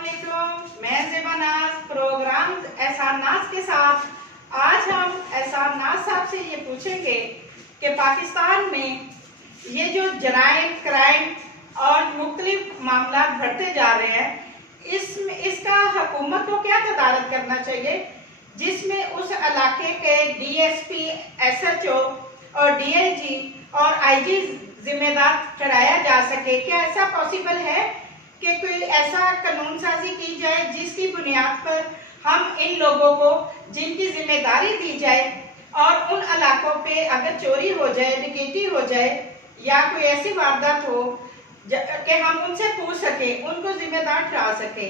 अस्सलामुअलैकुम, मैं ज़ेबा नाज़ प्रोग्राम एहसान नाज़ के साथ आज हम एहसान नाज़ साहब से ये पूछेंगे कि पाकिस्तान में ये जो जराइम क्राइम और मुख्तलिफ मामला बढ़ते जा रहे हैं, इसका हुकूमत को क्या तदारक करना चाहिए जिसमें उस इलाके के DSP, SHO और DIG और IG जिम्मेदार ठहराया जा सके। क्या ऐसा पॉसिबल है कि कोई ऐसा कानून साजी की जाए जिसकी बुनियाद पर हम इन लोगों को जिनकी जिम्मेदारी दी जाए और उन इलाकों पे अगर चोरी हो जाए, डकैती हो जाए या कोई ऐसी वारदात हो कि हम उनसे पूछ सके, उनको जिम्मेदार ठहरा सके।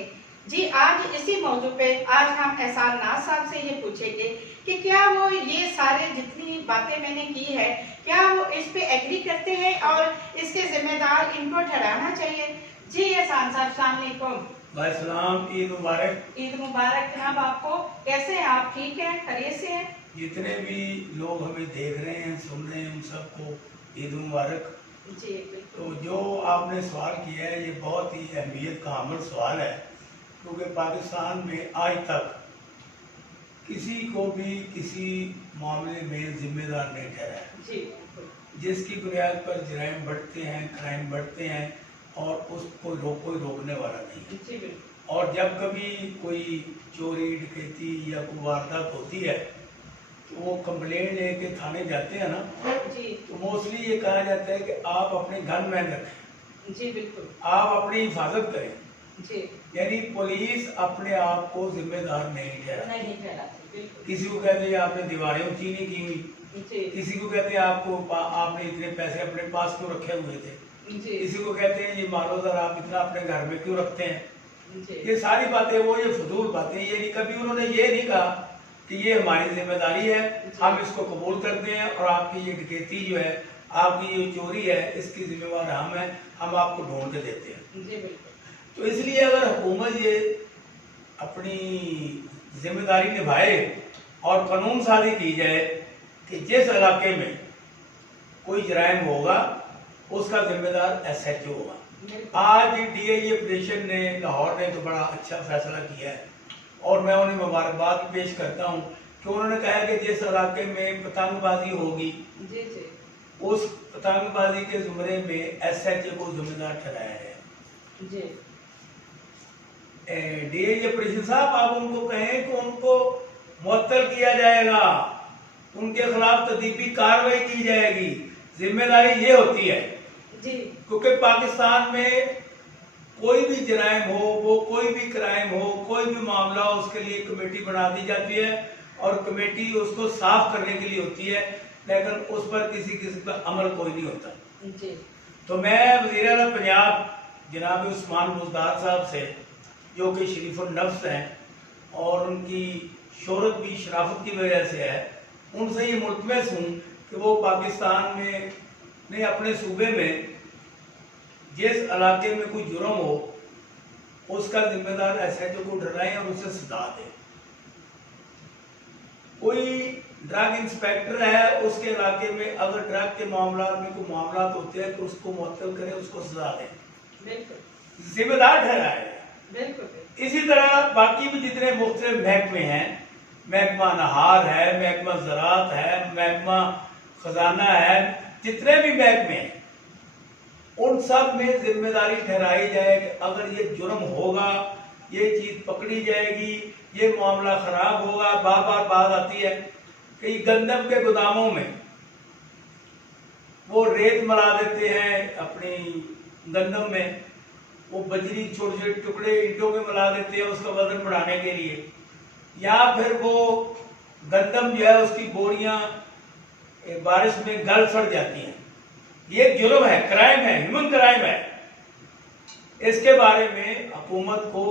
जी, आज इसी मौजू पे आज हम एहसान नाज़ साहब से ये पूछेंगे कि क्या वो ये सारे जितनी बातें मैंने की है, क्या वो इस पे एग्री करते हैं और इसके जिम्मेदार इनको ठहराना चाहिए। जी एहसान साहब, अस्सलाम वालेकुम। ईद मुबारक। ईद मुबारक जनाब आपको। कैसे हैं आप? ठीक हैं, खैरियत से हैं? जितने भी लोग हमें देख रहे हैं, सुन रहे हैं, उन सबको ईद मुबारक। जी तो जो आपने सवाल किया है ये बहुत ही अहमियत का हामिल सवाल है, क्योंकि पाकिस्तान में आज तक किसी को भी किसी मामले में जिम्मेदार नहीं ठहराया जी, जिसकी बुनियाद पर जराइम बढ़ते हैं, क्राइम बढ़ते हैं और उसको कोई रोकने वाला नहीं है। जी, और जब कभी कोई चोरी डकैती या कोई वारदात होती है तो वो कंप्लेंट लेके थाने जाते हैं ना, जी, तो मोस्टली ये कहा जाता है कि आप अपने गनमैन रखें, जी, बिल्कुल, आप अपनी हिफाजत करें। जी, यानी पुलिस अपने आप को जिम्मेदार नहीं ठहराती। नहीं ठहराती, बिल्कुल, किसी को कहते हैं आपने दीवारें ऊंची नहीं की हुई, जी, किसी को कहते हैं आपने इतने पैसे अपने पास क्यों रखे हुए थे, जी, किसी को कहते हैं ये मालो सर आप इतना अपने घर में क्यों रखते हैं। जी, ये सारी बातें वो ये फजूल बातें, ये नहीं, कभी उन्होंने ये नहीं कहा कि ये हमारी जिम्मेदारी है, हम इसको कबूल करते हैं और आपकी ये डकैती जो है, आपकी ये चोरी है, इसकी जिम्मेवार हम हैं, हम आपको ढूंढ के देते हैं। जी, बिल्कुल, तो इसलिए अगर हुकूमत ये अपनी जिम्मेदारी निभाए और कानून साजी की जाए कि जिस इलाके में कोई जराइम होगा उसका जिम्मेदार SHO होगा। आज DIG ऑपरेशन ने लाहौर ने तो बड़ा अच्छा फैसला किया है और मैं उन्हें मुबारकबाद पेश करता हूँ कि उन्होंने कहा कि जिस इलाके में पतंगबाजी होगी जी, जी, उस पतंगबाजी के जुमरे में SHO को जिम्मेदार ठहराया है। जी, DIG ऑपरेशन साहब आप उनको कहें कि उनको मुअत्तल किया जाएगा, उनके खिलाफ तदीबी कार्रवाई की जाएगी। जिम्मेदारी ये होती है जी, क्योंकि पाकिस्तान में कोई भी जराइम हो, वो कोई भी क्राइम हो, कोई भी मामला हो, उसके लिए कमेटी बना दी जाती है और कमेटी उसको साफ करने के लिए होती है, लेकिन उस पर किसी किस्म का अमल कोई नहीं होता। जी, तो मैं वज़ीर-ए-आला पंजाब जनाब उस्मान बुज़दार साहब से, जो कि शरीफुल नफ्स हैं और उनकी शोहरत भी शराफत की वजह से है, उनसे ये मुल्तमस हूँ कि वो पाकिस्तान में नहीं, अपने सूबे में जिस इलाके में कोई जुर्म हो उसका जिम्मेदार SHO को डराएं और उसे सजा दें। कोई ड्रग इंस्पेक्टर है, उसके इलाके में अगर ड्रग के मामला में कोई मामला होते हैं तो उसको मुअत्तल करें, उसको सजा दें, बिल्कुल, जिम्मेदार ठहराए। बिल्कुल, इसी तरह बाकी भी जितने मुख्तलिफ महकमे हैं, महकमा नहार है, महकमा ज़राअत है, महकमा खजाना है, जितने भी महकमे हैं उन सब में जिम्मेदारी ठहराई जाए कि अगर ये जुर्म होगा, ये चीज पकड़ी जाएगी, ये मामला खराब होगा। बार बार बात आती है कि गंदम के गोदामों में वो रेत मिला देते हैं, अपनी गंदम में वो बजरी छोटे छोटे टुकड़े ईंटों के मिला देते हैं उसका वजन बढ़ाने के लिए, या फिर वो गंदम जो है उसकी बोरियां बारिश में गल सड़ जाती हैं। ये जुर्म है, क्राइम है, ह्यूमन क्राइम है। इसके बारे में हुकूमत को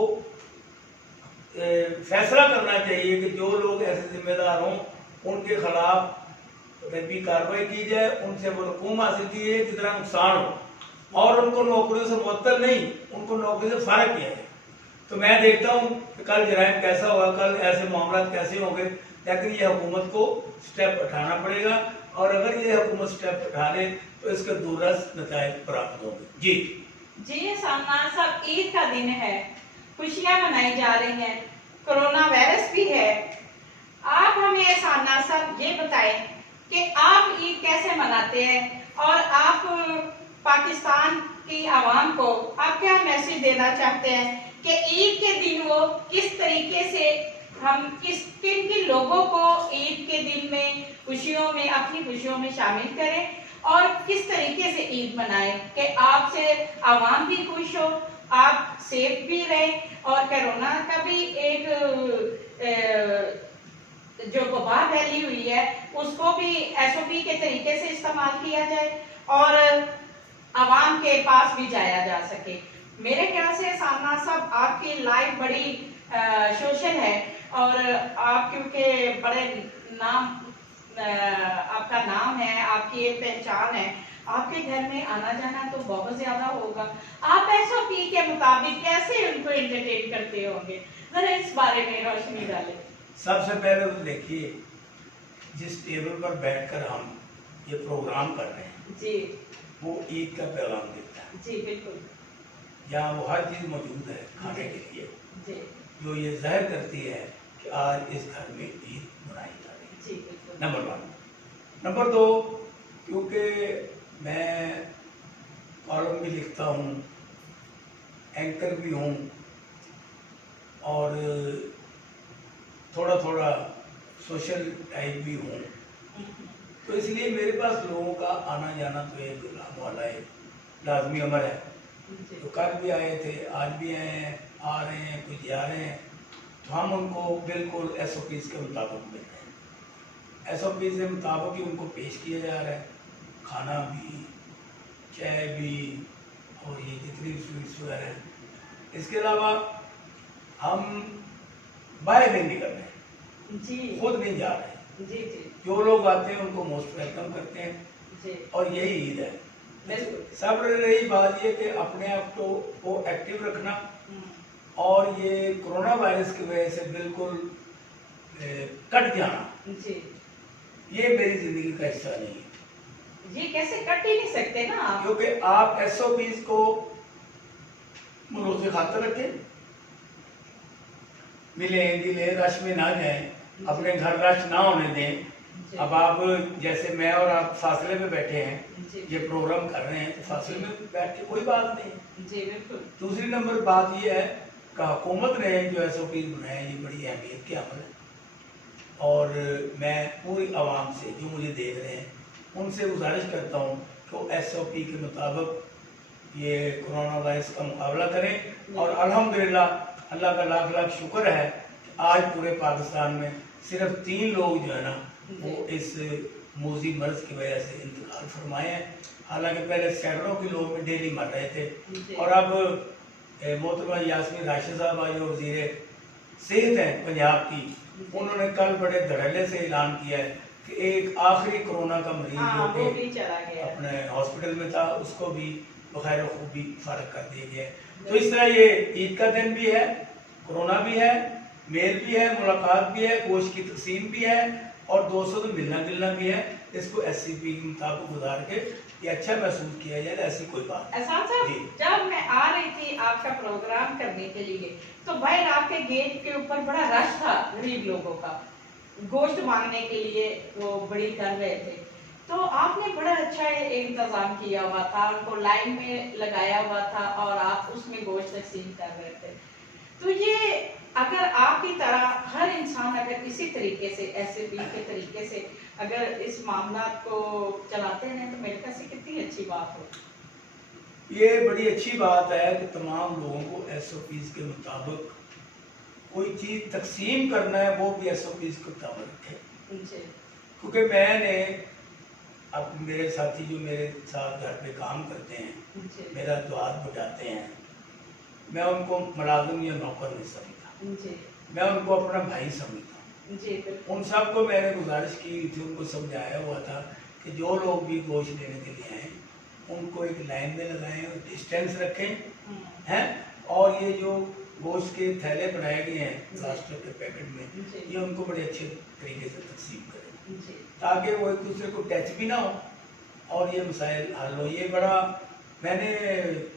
फैसला करना चाहिए कि जो लोग ऐसे जिम्मेदार हों उनके खिलाफ तदबीर कार्रवाई की जाए, उनसे वो रकूम हासिल की जाए जितना नुकसान हो और उनको नौकरियों से मुअत्तल नहीं, उनको नौकरी से फारिग किया जाए। तो मैं देखता हूँ कि कल जराइम कैसा होगा, कल ऐसे मामला कैसे होंगे, लेकिन ये हुकूमत को स्टेप उठाना पड़ेगा और अगर ये हुकूमत स्टेप उठा ले तो इसके दूरदर्श नतीजे प्राप्त होंगे। जी जी, एहसान नाज़ साहब, ईद का दिन है खुशियां मनाई जा रही हैं, कोरोना वायरस भी है। आप हमें एहसान साहब ये बताएं कि आप ईद कैसे मनाते हैं और आप पाकिस्तान की आवाम को आप क्या मैसेज देना चाहते हैं कि ईद के दिन वो किस तरीके से हम किन किन लोगों को ईद के दिन में खुशियों में अपनी खुशियों में शामिल करें और किस तरीके से ईद मनाएं कि आपसे आवाम भी खुश हो, आप सेफ भी रहें और कोरोना का भी एक जो वबा फैली हुई है उसको भी एसओपी के तरीके से इस्तेमाल किया जाए और आवाम के पास भी जाया जा सके। मेरे ख्याल से सामना साहब आपकी लाइफ बड़ी सोशल है और आप क्योंकि बड़े नाम आपका नाम है, आपकी एक पहचान है, आपके घर में आना जाना तो बहुत ज्यादा होगा। आप एसओपी के मुताबिक कैसे उनको एंटरटेन करते होंगे, जरा इस बारे में रोशनी डालें। सबसे पहले तो देखिए, जिस टेबल पर बैठकर हम ये प्रोग्राम कर रहे हैं जी, वो ईद का पैगाम देता है। जी बिल्कुल। यहाँ वो हर चीज़ मौजूद है खाने के लिए जी, जो ये जाहिर करती है कि आज इस घर में ईद मनाई जा रही है। जी बिल्कुल। नंबर 1। नंबर 2, क्योंकि मैं कॉलम भी लिखता हूँ, एंकर भी हूँ और थोड़ा थोड़ा सोशल टाइप भी हूँ, तो इसलिए मेरे पास लोगों का आना जाना तो एक वाला है, लाजमी अमर है। तो कल भी आए थे, आज भी आए हैं, आ रहे हैं, कुछ जा रहे हैं, तो हम उनको बिल्कुल एसओपीज़ के मुताबिक मिल रहे हैं। एसओपी के मुताबिक ही उनको पेश किया जा रहा है, खाना भी, चाय भी और ये जितनी भी स्वीट्स वगैरह हैं। इसके अलावा हम बाय भी नहीं कर रहे हैं, जी खुद नहीं जा रहे हैं। जी जी जो लोग आते हैं उनको मोस्ट वेलकम करते हैं जी और यही ईद है। बिल्कुल। सब रही बात ये कि अपने आप को एक्टिव रखना और ये कोरोना वायरस की वजह से बिल्कुल कट जाना, जी, ये मेरी जिंदगी का हिस्सा नहीं है। जी कैसे कट ही नहीं सकते ना आप। क्योंकि आप एसओपीज़ को मुरोज़े खातर रखें, मिलें गिले रश में ना जाएं, अपने घर रश ना होने दें। अब आप जैसे मैं और आप फासले में बैठे हैं, जी ये प्रोग्राम कर रहे हैं, तो फासले में बैठ के कोई बात नहीं। जी बिल्कुल। दूसरी नंबर बात ये है कि हुकूमत ने जो एसओपी बनाए ये बड़ी अहमियत के अमल है और मैं पूरी आवाम से जो मुझे देख रहे हैं उनसे गुजारिश करता हूँ कि एसओपी के मुताबिक ये कोरोना वायरस का मुकाबला करें। और अल्हम्दुलिल्लाह अल्लाह का लाख लाख शुक्र है कि आज पूरे पाकिस्तान में सिर्फ 3 लोग जो है ना वो इस मूजी मर्ज की वजह से इंतकाल फरमाए हैं। हालांकि पहले सैकड़ों के लोग में डेली मर रहे थे और अब मोहतरमा यास्मीन राशिद साहब जो वज़ीर सेहत हैं पंजाब की, उन्होंने कल बड़े धड़ल्ले से ऐलान किया है कि एक आखिरी कोरोना का मरीज जो कि अपने हॉस्पिटल में था उसको भी बखैर खूबी फारग कर दिया गया है। तो इस तरह ये ईद का दिन भी है, कोरोना भी है, मेल भी है, मुलाकात भी है, गोश्त की तकसीम भी है और दोस्तों से मिलना गिलना भी है। इसको एससीपी के मुताबिक गुजार के ये अच्छा महसूस किया जाए, ऐसी कोई बात एहसान साहब, जब मैं आ रही थी आपका प्रोग्राम करने के लिए तो भाई आपके गेट के ऊपर बड़ा रश था गरीब लोगों का, गोश्त मांगने के लिए वो बड़ी कर रहे थे। तो आपने बड़ा अच्छा इंतजाम किया हुआ था, उनको लाइन में लगाया हुआ था और आप उसमें गोश्त तकसीम कर रहे थे। तो ये अगर आपकी तरह हर इंसान अगर इसी तरीके से एसएपी के तरीके से अगर इस मामला को चलाते हैं तो मेरे ख्याल से कितनी अच्छी बात हो। ये बड़ी अच्छी बात है कि तमाम लोगों को एसओपीज़ के मुताबिक कोई चीज़ तकसीम करना है वो भी एसओपीज़ के मुताबिक रखे। क्योंकि मैंने अब मेरे साथी जो मेरे साथ घर पे काम करते हैं, मेरा द्वार बजाते हैं, मैं उनको मुलाजिम या नौकर नहीं समझता, मैं उनको अपना भाई समझता हूँ। उन सबको मैंने गुजारिश की थी, उनको समझाया हुआ था कि जो लोग भी गोश्त लेने के लिए आए उनको एक लाइन में लगाएं और डिस्टेंस रखें हैं। और ये जो गोश्त के थैले बनाए गए हैं प्लास्टिक के पैकेट में, ये उनको बड़े अच्छे तरीके से तकसीम करें ताकि वो एक दूसरे को टच भी ना हो और ये मसाइल हल हो। ये बड़ा मैंने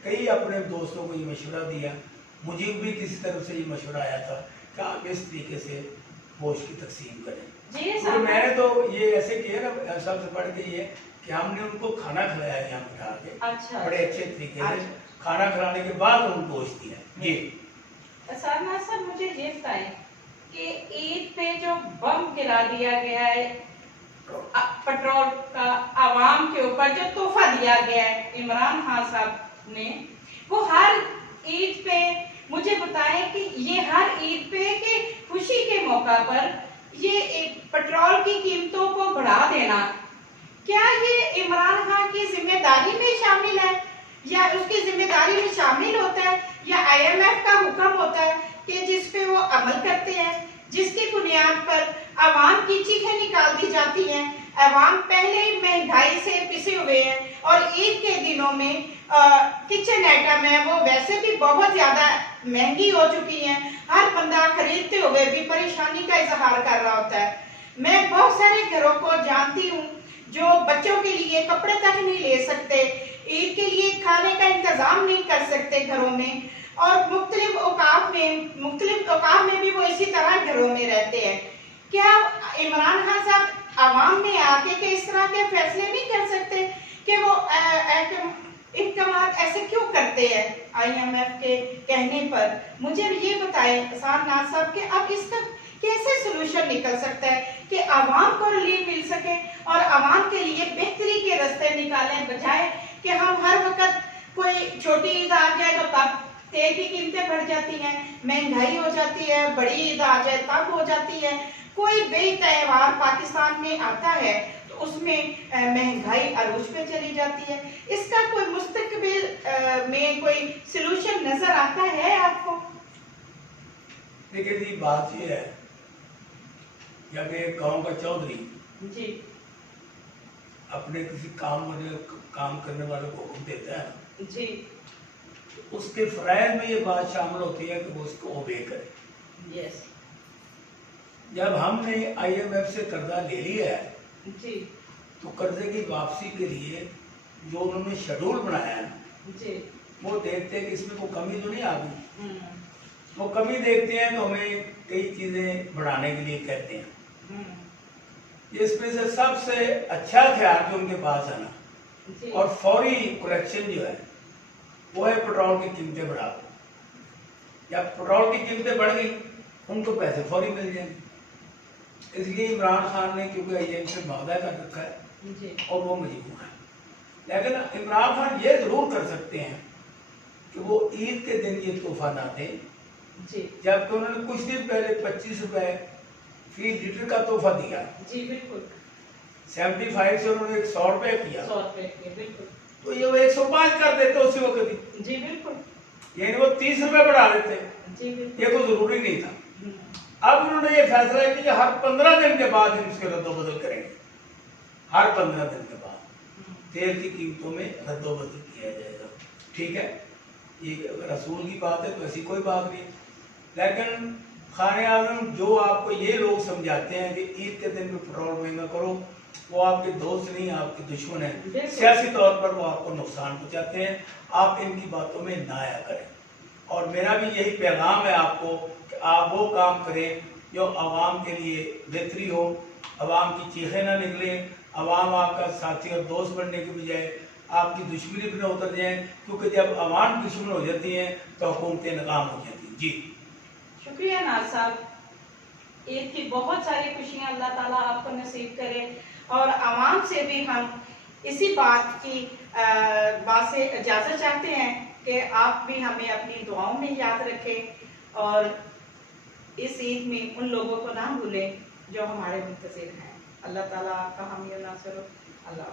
कई अपने दोस्तों को ये मशवरा दिया मुझे भी किसी तरफ से ये मशवरा आया था कि आप इस तरीके से गोश्त की तकसीम करें। तो मैंने तो ये ऐसे किया ना, सबसे बढ़ के ये कि हमने उनको खाना खिलाया यहाँ बिठा के। अच्छा, बड़े अच्छे तरीके से खाना खिलाने के बाद उनको गोश्त दिया। जी सरनाज साहब, मुझे ये बताएं कि ईद पे जो बम गिरा दिया गया है पेट्रोल का आवाम के ऊपर, जो तोहफा दिया गया है इमरान खान साहब ने, वो हर ईद पे, मुझे बताएं कि ये हर ईद पे के खुशी के मौका पर ये एक पेट्रोल की कीमतों को बढ़ा देना, क्या ये इमरान खान की जिम्मेदारी में शामिल है या उसकी जिम्मेदारी में शामिल होता है, या IMF का हुक्म होता है कि जिस पे वो अमल करते हैं, जिसकी बुनियाद पर आवाम की चीखें निकाल दी जाती हैं। आवाम पहले ही महंगाई से पिसे हुए हैं और ईद के दिनों में किचन आइटम है वो वैसे भी बहुत ज्यादा महंगी हो चुकी हैं। हर बंदा खरीदते हुए भी परेशानी का इजहार कर रहा होता है। मैं बहुत सारे घरों को जानती हूँ जो बच्चों के लिए कपड़े तक नहीं ले सकते, ईद के लिए खाने का इंतजाम नहीं कर सकते घरों में, और मुख्तलिफ औकाफ में भी वो इसी तरह घरों में रहते हैं। क्या इमरान खान साहब आवाम में आके के इस तरह के फैसले नहीं कर सकते कि वो इनकम ऐसे क्यों करते हैं IMF के कहने पर? मुझे ये बताएं सरनाज साहब कि अब इसका कैसे सोल्यूशन निकल सकता है कि आवाम को रिलीफ मिल सके और आवाम के लिए बेहतरी के रास्ते निकालें, बजाय कि हम हर वक्त कोई छोटी ईद आ जाए तो तब तेल की कीमतें बढ़ जाती हैं, महंगाई हो जाती है, बड़ी ईद आ जाए तब हो जाती है, कोई बे त्योहार पाकिस्तान में आता है तो उसमें महंगाई अरूज पे चली जाती है। इसका कोई मुस्तकबिल में कोई सलूशन नजर आता है आपको? देखिए जी, बात ये है, जब एक गांव का चौधरी जी अपने किसी काम करने वाले को हुक्म देता है जी, तो उसके फराइज में ये बात शामिल होती है कि वो उसको ओबे करे। यस जब हमने IMF से कर्जा ले लिया है जी तो कर्जे की वापसी के लिए जो उन्होंने शेड्यूल बनाया है जी, वो देखते हैं कि इसमें कोई कमी तो नहीं आ गई। वो कमी देखते हैं तो हमें कई चीजें बढ़ाने के लिए कहते हैं। इसमें से सबसे अच्छा हथियार जो उनके पास है ना और फौरी करेक्शन जो है वो है पेट्रोल की कीमतें बढ़ा दो। जब पेट्रोल की कीमतें बढ़ गई उनको पैसे फौरी मिल जाएंगे। इसलिए इमरान खान ने, क्योंकि IMF से वादा कर रखा है और वो मजबूर है, लेकिन इमरान खान ये जरूर कर सकते हैं कि वो ईद के दिन ये तोहफा ना दें, जबकि उन्होंने कुछ दिन पहले 25 रुपए फी लीटर का तोहफा दिया। जी बिल्कुल, 75 से उन्होंने 100 रुपए किया, 100 रुपए किया, बिल्कुल। तो ये वो 105 कर देते उसी वक्त ही। जी बिल्कुल, यानी वो 30 रुपए बढ़ा देते। जी बिल्कुल, ये कोई जरूरी नहीं था। अब उन्होंने ये फैसला किया हर 15 दिन के बाद इसके रद्दोबदल करेंगे। हर 15 दिन के बाद तेल की कीमतों में रद्दोबदल किया जाएगा। ठीक है, ये अगर रसूल की बात है तो ऐसी कोई बात नहीं, लेकिन खाने आजम जो आपको ये लोग समझाते हैं कि ईद के दिन में पेट्रोल महंगा करो, वो आपके दोस्त नहीं, आपके दुश्मन हैं। सियासी तौर पर वो आपको नुकसान पहुंचाते हैं। आप इनकी बातों में ना आया करें। और मेरा भी यही पैगाम है आपको कि आप वो काम करें जो आवाम के लिए बेहतरी हो, आवाम की चीखें ना निकले, आवाम आपका साथी और दोस्त बनने के बजाय आपकी दुश्मनी भी न उतर जाए, क्योंकि जब आवाम दुश्मन हो जाती हैं तो हुकूमतें नाकाम हो जाती हैं। जी शुक्रिया नाज साहब, ईद की बहुत सारी खुशियां अल्लाह ताला आपको नसीब करे और आवाम से भी हम इसी बात से इजाजत चाहते हैं कि आप भी हमें अपनी दुआओं में याद रखें और इस ईद में उन लोगों को ना भूलें जो हमारे मुंतज़िर हैं। अल्लाह ताला आपका हामी और नासिर हो। अल्लाह।